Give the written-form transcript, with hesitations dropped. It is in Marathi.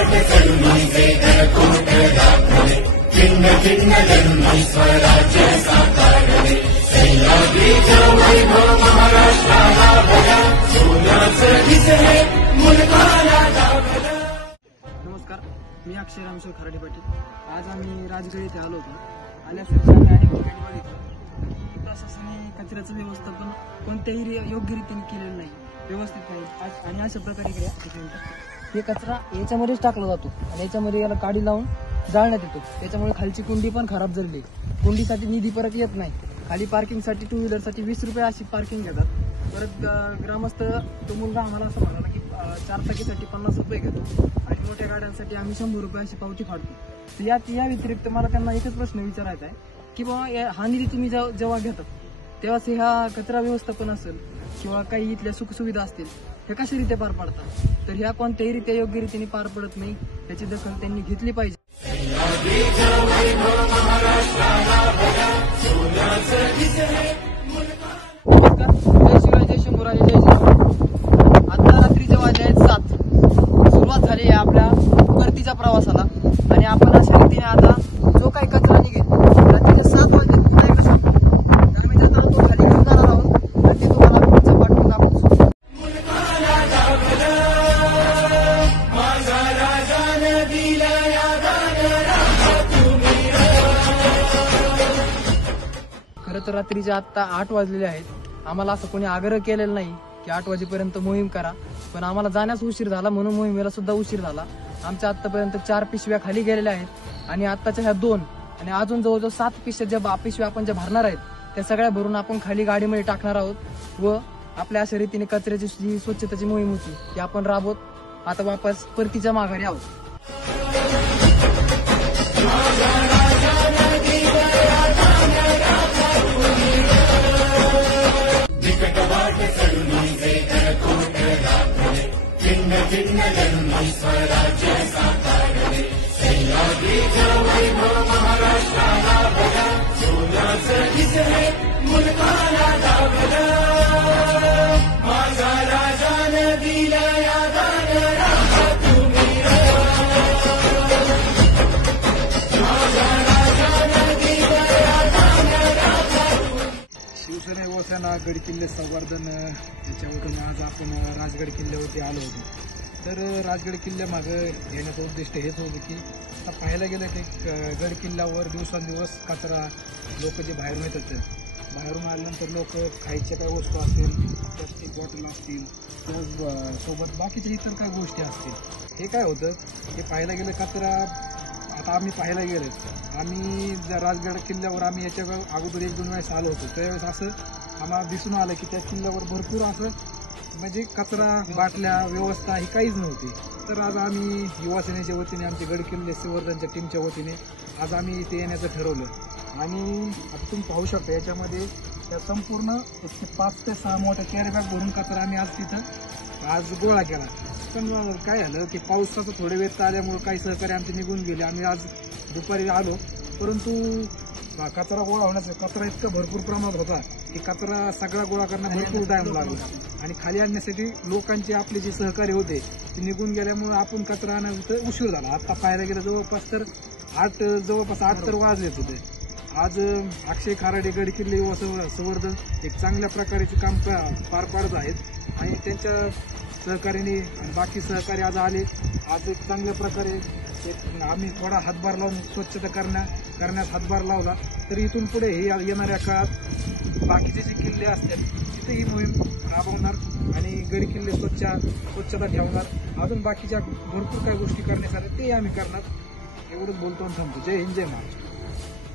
वाट चढून जे घरकोट दाखवले, चिन्ह चिन्ह लढून स्वराज्य साकारले. सह्याद्रीचा वैभव महाराष्ट्राला भला, सोन्याचं दिसले मुलगाला दाखवलं. नमस्कार, मी अक्षय रामशेव खराडे पाटील. आज आम्ही राजगड येथे आलो होतो. आल्यासारखं आम्ही अनेक ठिकाणी बघितलं की प्रशासनाने कचऱ्याचं व्यवस्थापन कोणत्याही योग्य रीतीने केलेलं नाही, व्यवस्थित नाही. आणि अशा प्रकारे हे कचरा याच्यामध्येच टाकला जातो आणि याच्यामध्ये याला काडी लावून जाळण्यात येतो. त्याच्यामुळे खालची कुंडी पण खराब झालेली. कुंडीसाठी निधी परत येत नाही. खाली पार्किंगसाठी 2 व्हीलरसाठी 20 रुपये अशी पार्किंग घेतात. परत ग्रामस्थ तो मुलगा आम्हाला असं म्हणाला की 4 चाकीसाठी 50 रुपये घेतो आणि मोठ्या गाड्यांसाठी आम्ही 100 रुपये अशी पावती फाडतो. तर या व्यतिरिक्त मला त्यांना एकच प्रश्न विचारायचा आहे की बाबा हा निधी तुम्ही जेव्हा घेतात तेव्हाच ह्या कचरा व्यवस्थापन असेल किंवा काही इथल्या सुखसुविधा असतील हे कशारित्या पार पाडतात. तर ह्या कोणत्याही रीत्या योग्य रीतीने पार पडत नाही. याची दखल त्यांनी घेतली पाहिजे. जय शिवराय, जय शंभूराजे, जय शिवराय. आता रात्रीचे वाजले आहेत 7. सुरुवात झाली आहे आपल्या परतीच्या प्रवासाला आणि आपण अशा रीतीने आता जो काही कचरा निघेल रात्रीचे 7 वाजले पुन्हा एकदा सांगतो, तर मी जाताना तो खाली घेऊन जाणार आहोत आणि ते तुम्हाला पुढच्या पाठवून दाखवतो. खरं तर रात्रीचे आता 8 वाजलेले आहेत. आम्हाला असं कोणी आग्रह केलेला नाही की 8 वाजेपर्यंत मोहीम करा, पण आम्हाला जाण्यास उशीर झाला म्हणून मोहिमेला सुद्धा उशीर झाला. आमच्या आतापर्यंत 4 पिशव्या खाली गेलेल्या आहेत आणि आत्ताच्या ह्या 2 आणि अजून जवळजवळ 7 पिशव्या आपण ज्या भरणार आहेत त्या सगळ्या भरून आपण खाली गाडीमध्ये टाकणार आहोत व आपल्या अशा रीतीने कचऱ्याची जी स्वच्छतेची मोहीम होती ती आपण राबवत आता वापस परतीच्या माघारी आहोत. चिन्ह लढून स्वराज्य साकारले. सह्याद्रीचा वैभव महाराष्ट्राला भला, सोन्याचं दिसले मुलगाला दाखवलं. माझा राजानं दिलं या दानराला तुम्ही माझा राजानं दिलं या दानराला. शिवसेना युवासेना गड किल्ले संवर्धन याच्यावरून आज आपण राजगड किल्ल्यावरती आलो होतो. तर राजगड किल्ल्यामागं येण्याचं उद्दिष्ट हेच होतं की आता पाहायला गेलं की गड किल्ल्यावर दिवसांदिवस कचरा लोक जे बाहेरून येतात, बाहेरून आल्यानंतर लोक खायच्या काही वस्तू असतील, प्लास्टिक बॉटल असतील, सोबत बाकीच्या इतर काही गोष्टी असतील. हे काय होतं हे पाहायला गेलं कचरा आता आम्ही पाहायला गेलो, आम्ही राजगड किल्ल्यावर आम्ही याच्या अगोदर 1-2 वेळेस आलो होतो. त्यावेळेस असं आम्हाला दिसून आलं की त्या किल्ल्यावर भरपूर असं म्हणजे कचरा, बाटल्या, व्यवस्था ही काहीच नव्हती. तर आज आम्ही युवासेनेच्या वतीने आमच्या गड किल्ले संवर्धनच्या टीमच्या वतीने आज आम्ही इथे येण्याचं ठरवलं. आणि आता तुम्ही पाहू शकता याच्यामध्ये त्या संपूर्ण 5 ते 6 मोठ्या कॅरी बॅग भरून कचरा आम्ही आज तिथं आज गोळा केला. पण काय झालं की पावसाचं थोडे वेळ आल्यामुळे काही सहकारी आमचे निघून गेले. आम्ही आज दुपारी आलो, परंतु कचरा गोळा होण्याचा कचरा इतका भरपूर प्रमाणात होता की कचरा सगळा गोळा करणं भरपूर टाइम लागला आणि खाली आणण्यासाठी लोकांचे आपले जे सहकारी होते ते निघून गेल्यामुळे आपण कचरा आणण्याचं उशीर झाला. आता पाहायला गेलं जवळपास 8 तर वाजलेच होते. आज अक्षय खराडे गड किल्ले युवा संवर्धन एक चांगल्या प्रकारचे काम पार पाडत आहेत आणि त्यांच्या सहकार्याने आणि बाकी सहकारी आज आले. आज एक चांगल्या प्रकारे आम्ही थोडा हातभार लावून स्वच्छता करण्यास हातभार लावला. तर इथून पुढे हे येणाऱ्या काळात बाकीचे जे किल्ले असतील तिथे ही मोहीम राबवणार आणि गड किल्ले स्वच्छता ठेवणार. अजून बाकीच्या भरपूर काही गोष्टी करण्यासाठी ते आम्ही करणार. एवढंच बोलतो आणि थांबतो. जय हिंद, जय महाराष्ट्र.